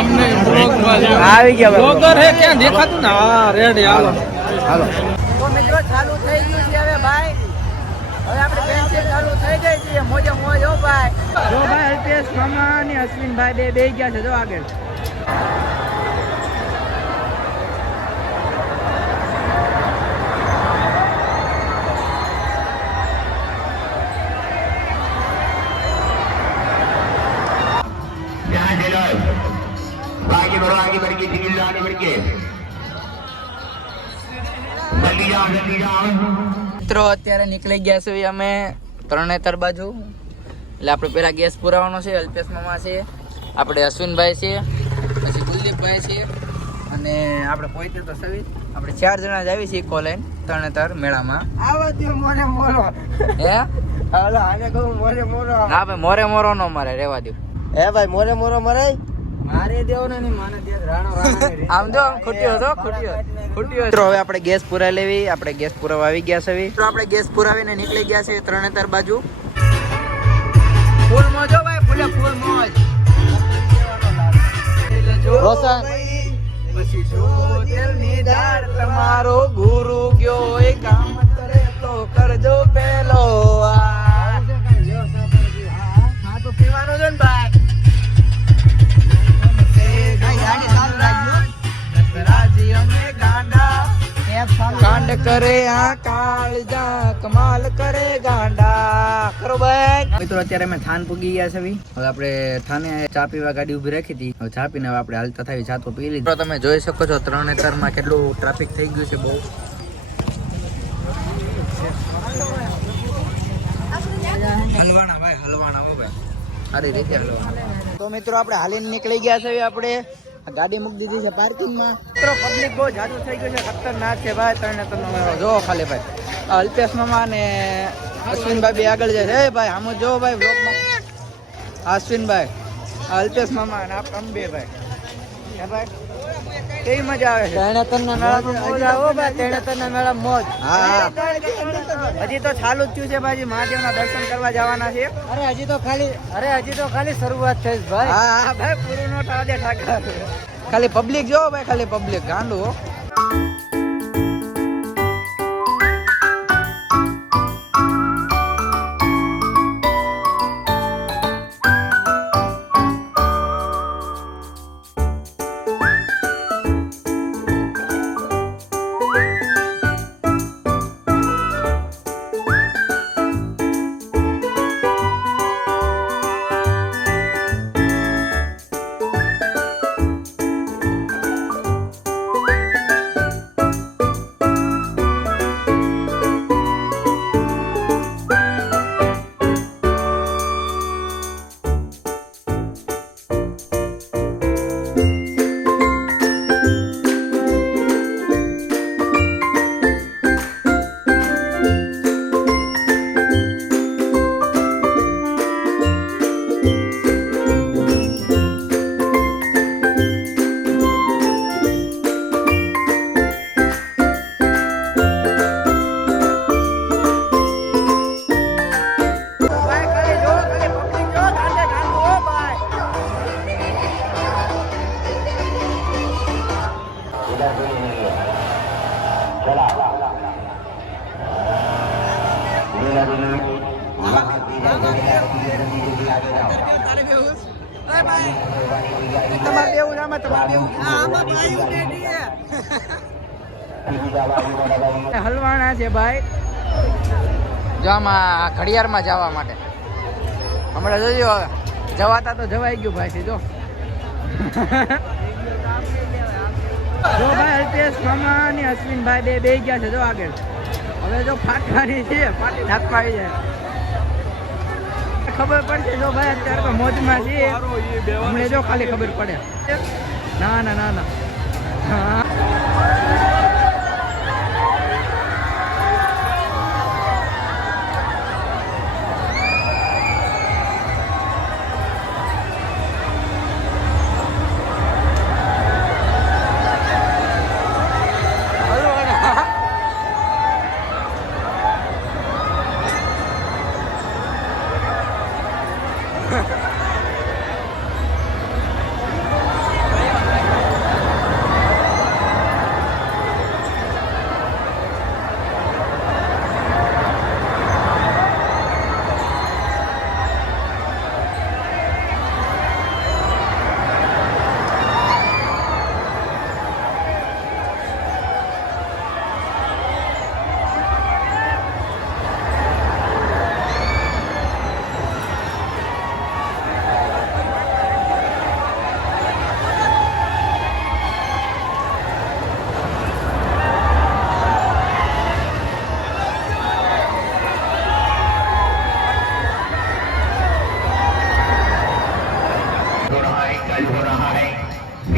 અમને આવી ગયા બ્લોગર હે ક્યાં દેખાતું ને હા રેડી હાલો હાલો તો મિત્રો ચાલુ થઈ ગયું છે હવે ભાઈ હવે આપણે પેન્સિલ ચાલુ થઈ ગઈ છે મોજે મોજ હો ભાઈ જો ભાઈ અલ્પેશ મામા અને અશ્વિનભાઈ બે બેહી ગયા છે જો આગળ आगे बढ़ के दिल्ली आगे बढ़ के મિત્રો અત્યારે નીકળી ગયા છે અમે તરણેતર બાજુ એટલે આપણે પેલા ગેસ પુરાવાનો છે અલ્પેશ મામા છે આપણે અશ્વિનભાઈ છે પછી કુલદીપભાઈ છે અને આપણે પહોંચે તો સવી આપણે 4 જણા જ આવી છીએ કોલેન તરણેતર મેળામાં આવા દો મોરે મોરો હે હાલો આને કહું મોરે મોરો ના ભાઈ મોરે મોરો નો મારે રહેવા દો હે ભાઈ મોરે મોરો મરે મારે દેવો ને માને દે રાણો રાણો આમ જો ખોટ્યો હતો ખોટ્યો મિત્રો હવે આપણે ગેસ પુરાવી લેવી આપણે ગેસ પુરાવા આવી ગયા છે તો આપણે ગેસ પુરાવીને નીકળી ગયા છે તરણેતર બાજુ ફૂલ મોજ હો ભાઈ ફૂલ મોજ રોશન પછી જો તેલની દાળ તમારો ગુરુ ગયો એ કામ કરે તો કરજો પેલો હા તો પીવાનું છે ને ભાઈ કાંડ કરે આ કાળજા કમાલ કરે ગાંડા ખરો ભાઈ મિત્રો અત્યારે અમે થાન પૂગી ગયા છે હવે આપણે થાને ચા પીવા ગાડી ઉભી રાખી હતી હવે ચા પીને આપણે હાલતા થઈ ચા તો પી લીધી તમે જોઈ શકો છો તરણેતર માં કેટલું ટ્રાફિક થઈ ગયું છે બહુ હલવાના ભાઈ હલવાના હો ભાઈ સારી રીતે હલવાના તો મિત્રો આપણે હાલીને નીકળી ગયા છે આપણે ગાડી મૂકી દીધી છે પાર્કિંગ માં મિત્રો પબ્લિક બહુ જાજુ થઈ ગયું છે ખતરનાક છે ભાઈ તરણેતર જો ખાલી ભાઈ અલ્પેશ મામા ને અશ્વિનભાઈ બે આગળ જાય છે ભાઈ આમ જો ભાઈ બ્લોગમાં અશ્વિનભાઈ અલ્પેશ મામા અને આપ અંબે ભાઈ હે ભાઈ કેવી મજા આવે છે તરણેતરના મેળામાં મજા આવો ભાઈ તરણેતરના મેળા મોજ હા હજી તો ચાલુ જ થયું છે ભાઈ મહાદેવના દર્શન કરવા જવાના છે અરે હજી તો ખાલી શરૂઆત થઈ ભાઈ હા ભાઈ પૂરું નો ટાળે ઠાકા ખાલી પબ્લિક જો ભાઈ ખાલી પબ્લિક ગાંડું હલવાના છે ભાઈ જો આમાં ઘડિયાળમાં જવા માટે હમણાં જોજો જવાતા તો જવાઈ ગયું ભાઈ છે જો ભાઈ અલ્પેશ મામા અને અશ્વિનભાઈ બે બેહી ગયા છે જો આગળ હવે જો ફાટવાની છે ફાટી હાથમાં આવી જાય ખબર પડશે જો ભાઈ અત્યારે તો મોજમાં છે અમને જો ખાલી ખબર પડે ના ના ના ના હા है कल हो रहा है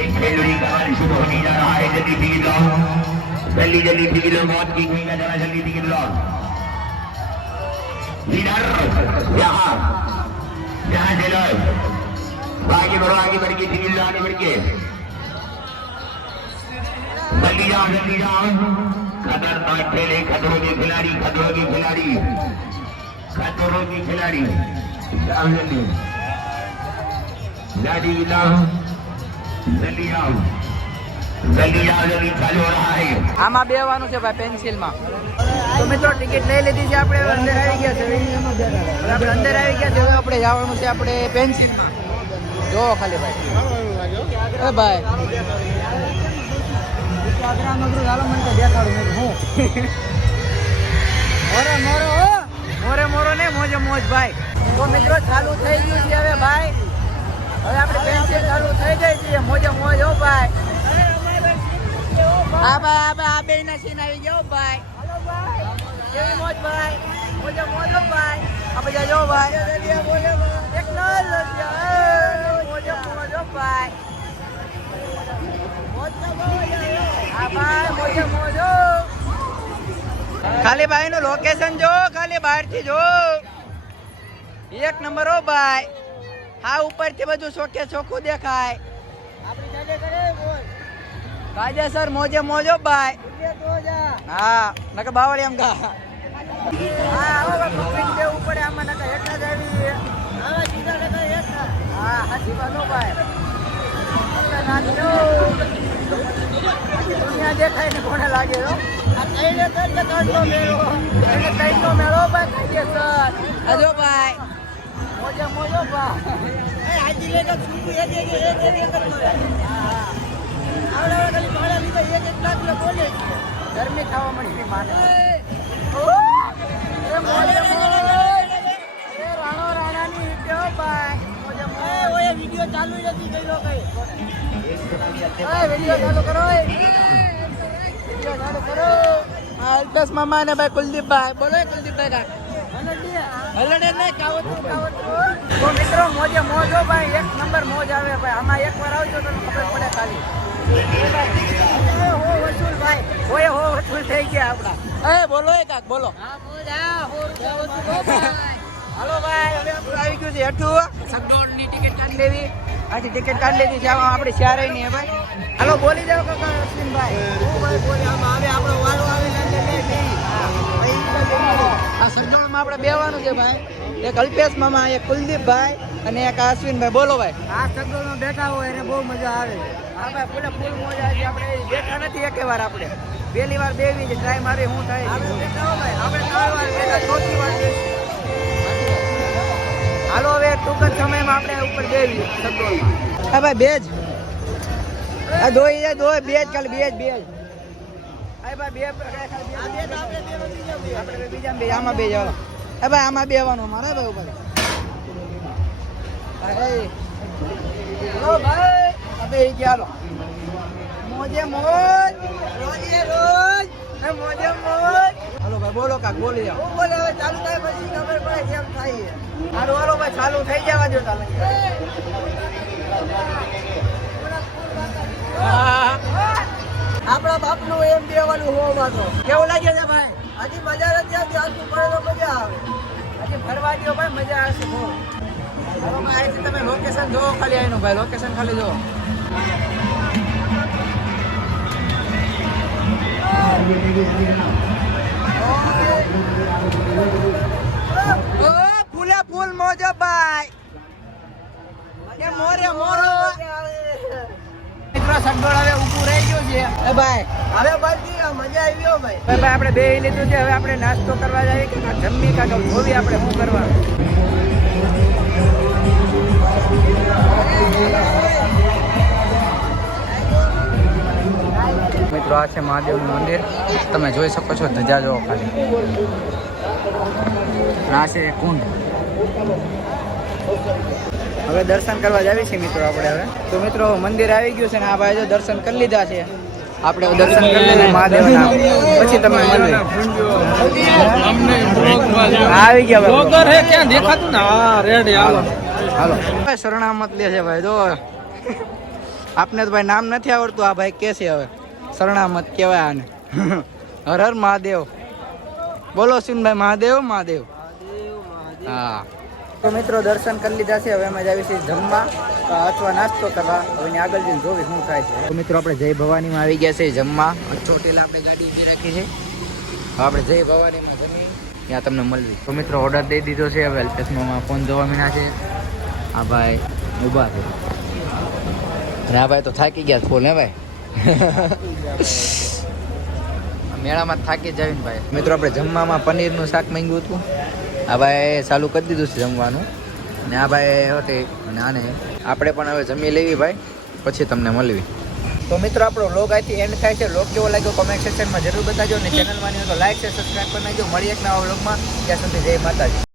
एक खेलड़ी का हाल शुरू होने जा रहा है जल्दी टिकट लो जल्दी टिकट लो मौत की हुई जरा जल्दी टिकट लो लीडर यहाँ चलो आगे बढ़ के टिकट लो आगे बढ़ के जल्दी जाओ खतरनाक खेले खतरों के खिलाड़ी जल्दी चालू हो रहा है આમાં બેવાનું છે ભાઈ પેન્સિલમાં. તો મિત્રો ટિકિટ લઈ લીધી છે આપણે, અંદર આવી ગયા છે. આપણે અંદર આવી ગયા છે, હવે આપણે જવાનું છે આપણે પેન્સિલમાં. જો ખાલી ભાઈ એ ભાઈ મોરે ને મોજે મોજ ભાઈ. તો મિત્રો ચાલુ થઈ ગયું છે હવે ભાઈ. હવે આપણે પેન્સિલ ચાલુ થઈ ગઈ છે, મોજે મોજ હો ભાઈ. આ બે ના સીન આવી ગયો ભાઈ. કેવી મોજ ભાઈ, મોજે મોજ હો ભાઈ. આ બધા જો ભાઈ એક મોજે મોજ હો ભાઈ. ખાલી ભાઈ નું લોકેશન જો, ખાલી બહાર થી જો, એક નંબર હો ભાઈ. હા ઉપર થી બધું ચોખ્ખું દેખાય. કાયદેસર મોજે મોજો ભાઈ. હા નકર બાવળી એમ ગા. હા ઉપર આમાં નકર હેઠા જ આવી. હા હાથી બાનો ભાઈ. દુનિયા દેખાય ને કોને લાગે મેળો ભાઈ. હજો ભાઈ મોજે મોજો ગરમી ખાવા મળી માને. રાણાની વિડીયો ભાઈ વિડીયો ચાલુ નથી ગયો કઈ. વિડીયો ચાલુ કરો, વિડીયો ચાલુ કરો. અલ્પેશ મામા ને ભાઈ કુલદીપભાઈ. બોલો કુલદીપભાઈ કા હલડે નહીં કાવત. તો મિત્રો મોજે મોજ હો ભાઈ, એક નંબર મોજ આવે ભાઈ. આમાં એક વાર આવજો તો ખબર પડે ખાલી. હો વસૂલ થઈ ગયા આપડા. બોલો કાક બોલો. હાલો ભાઈ હવે આવી ગયું છે હેઠું. સગડોળની ટિકિટ કાઢી લેવી. આથી ટિકિટ કાઢી લીધી છે. આમાં આપણે ચારે નહીં ભાઈ. હાલો બોલી જાવ કાકા અશ્વિનભાઈ. આપણો વારો આવે આ સગડોળમાં આપણે બેવાનું છે ભાઈ. એક અલ્પેશ મામા, એક કુલદીપભાઈ અને એક અશ્વિનભાઈ. બોલો ભાઈ. આ સગડોળમાં બેઠા હોય એને બહુ મજા આવે. હા ભાઈ ફૂલ મજા આવે. આપણે બેઠા નથી એક વાર, આપણે પહેલી વાર બેવી છે. ટ્રાય મારી શું થાય આપણે બેઠા હો ભાઈ. આપણે 3 વાર બેઠા, 4થી વાર બેસી. હાલો હવે ટૂંક જ સમયમાં આપણે ઉપર બેવી સગડોળમાં. હા ભાઈ બેજ આ દોઈ બેજ ખાલી બેજ. હા ભાઈ બે આપણે બીજા બે આમાં બે જવાનું. હા ભાઈ આમાં બેવાનું મારે ભાઈ ઉપર. હલો ભાઈ અબે ચાલો મોજે મોજ રોજે રોજ મોજે મોજ. હલો ભાઈ બોલો કાક બોલી જાઓ. બોલે હવે ચાલુ થાય પછી ખબર પડે કેમ થાય. હાલો હાલો ભાઈ ચાલુ થઈ જવા દો. ચાલો આપણા બાપનું એમ દેવાનું હોમાં તો કેવું લાગે છે ભાઈ? હજી મજા નથી આવતી. આજુ પડે તો મજા આવે. હજી ફરવા દો ભાઈ, મજા આવશે બહુ. હાલો ભાઈ અહીંથી તમે લોકેશન જોવો ખાલી. અહીંનું ભાઈ લોકેશન ખાલી જોવો. ફૂલે ફૂલ મોજો ભાઈ. મોરે મોરો મિત્રો સગડોળ હવે ઊભું રહી ગયું છે. એ ભાઈ હવે ભાઈ મજા આવી ગયો ભાઈ. ભાઈ આપણે બે લીધું છે. હવે આપણે નાસ્તો કરવા જઈએ કે જમી કાઢો જોવી આપણે શું કરવાનું. મિત્રો આ છે મહાદેવનું મંદિર. તમે જોઈ શકો છો ધજા જોવો ખાલી. આ છે કુંડ. હવે દર્શન કરવા જાવી છે મિત્રો આપણે. હવે તો મિત્રો મંદિર આવી ગયું છે ને આ ભાઈ જો દર્શન કરી લીધા છે. આપણે દર્શન કરી લઈએ મહાદેવના, પછી તમે મળીએ. આવી ગયા બ્લોગર હે ક્યાં દેખાતું ને. હા રેડી હાલો હાલો. શરણામત લે છે ભાઈ. જો આપને તો ભાઈ નામ નથી આવડતું. આ ભાઈ કે છે હવે શરણામત કહેવાય આને. હર હર મહાદેવ. બોલો સુનભાઈ મહાદેવ મહાદેવ. હા તો મિત્રો દર્શન કરી લીધા છે. હવે અમે જાવી છીએ જમવા અથવા નાસ્તો કરવા. હવે આગળ જઈને જોવી શું થાય છે. તો મિત્રો આપણે જય ભવાનીમાં આવી ગયા છે જમવા. ચોટીલા આપણે ગાડી ઊભી રાખી છે. હવે આપણે જય ભવાનીમાં જમી ત્યાં તમને મળવી. તો મિત્રો ઓર્ડર દઈ દીધો છે. હવે અલ્પેશમાં ફોન જોવા મીના છે. આ ભાઈ ઊભા છે અને આ ભાઈ તો થાકી ગયા ફૂલ હે ભાઈ. મેળામાં થાકી જાય ને ભાઈ. મિત્રો આપણે જમવામાં પનીરનું શાક માંગ્યું હતું. આ ભાઈ ચાલુ કરી દીધું છે જમવાનું અને આ ભાઈ હોતે અને આને આપણે પણ હવે જમી લેવી ભાઈ, પછી તમને મળવી. તો મિત્રો આપણો વ્લોગ અહીંથી એન્ડ થાય છે. વ્લોગ કેવો લાગ્યો કોમેન્ટ સેક્શનમાં જરૂર બતાજો અને ચેનલમાં નહીં હોય તો લાઈક છે સબસ્ક્રાઈબ કરી નાખજો. મળીએ એક નવા વ્લોગમાં. ત્યાં સુધી જય માતાજી.